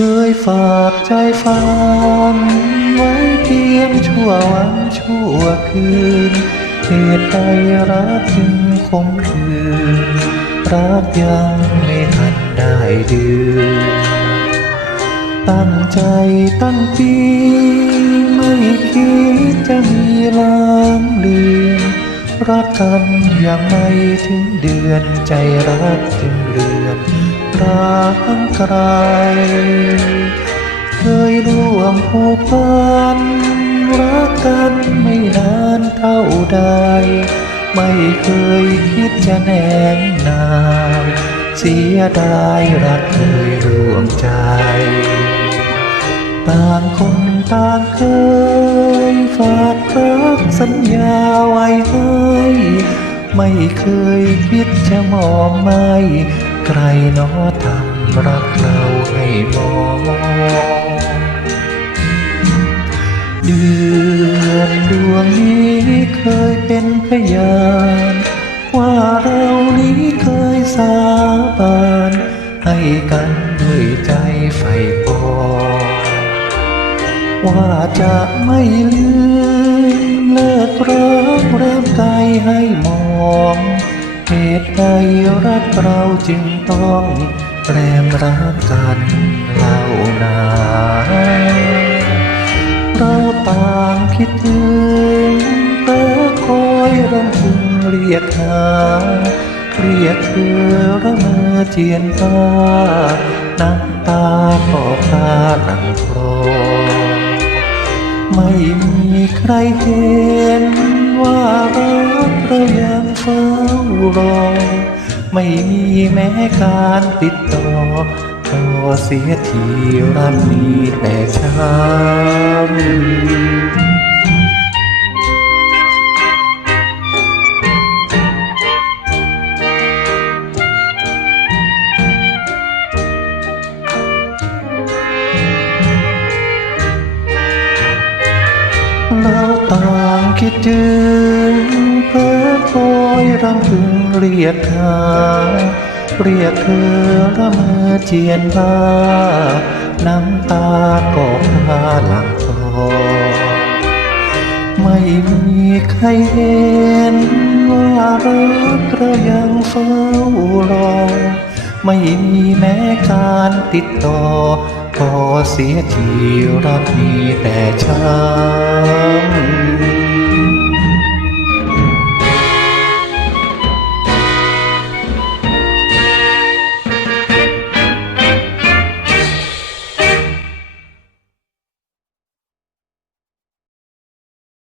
คยฝากใจฟังไว้เพียงชั่ววันชั่วคืนเหตุใดรักจึงคมคืนรักยังไม่ทันได้เดือนตั้งใจตั้งปีไม่คิดจะมีลางเลือนรักกันยังไม่ถึงเดือนใจรักจึงเรือน ร้างไกล เคยร่วมผูกพันรักกันไม่นานเท่าใด ไม่เคยคิดจะแนงนายเสียดายรักเคยร่วมใจ ต่างคนต่างเคยฝากรักสัญญาไว้ให้ไม่เคยคิดจะมองไม่ ใครหนอทำรักเราให้มองเดือนดวงนี้เคยเป็นพยาน ว่าเรานี้เคยสาบานให้กันด้วยใจใฝ่ปอว่าจะไม่ลืม เราจึงต้องแรมรักกันเล่านาเราต่างคิดถึงเธอคอยรำพึงเรียกหา เรียกเธอระเมอเจียนตาน้ำตาก็พาหลังคลอไม่มีใครเห็นว่ารักเรายังเฝ้ารอ ไม่มีแม้การติดต่อพอเสียทีรักมีแต่ช้ำเราต่างคิดถึงเพื่อค อยรำพึงเรียกหาเรียกเธอระเมอเจียนบ้า น้ำตาก็พาหลังคอไม่มีใครเห็นว่ารักเรายังเฝ้ารอ ไม่มีแม้การติดต่อพอเสียทีรักมีแต่ช้ำ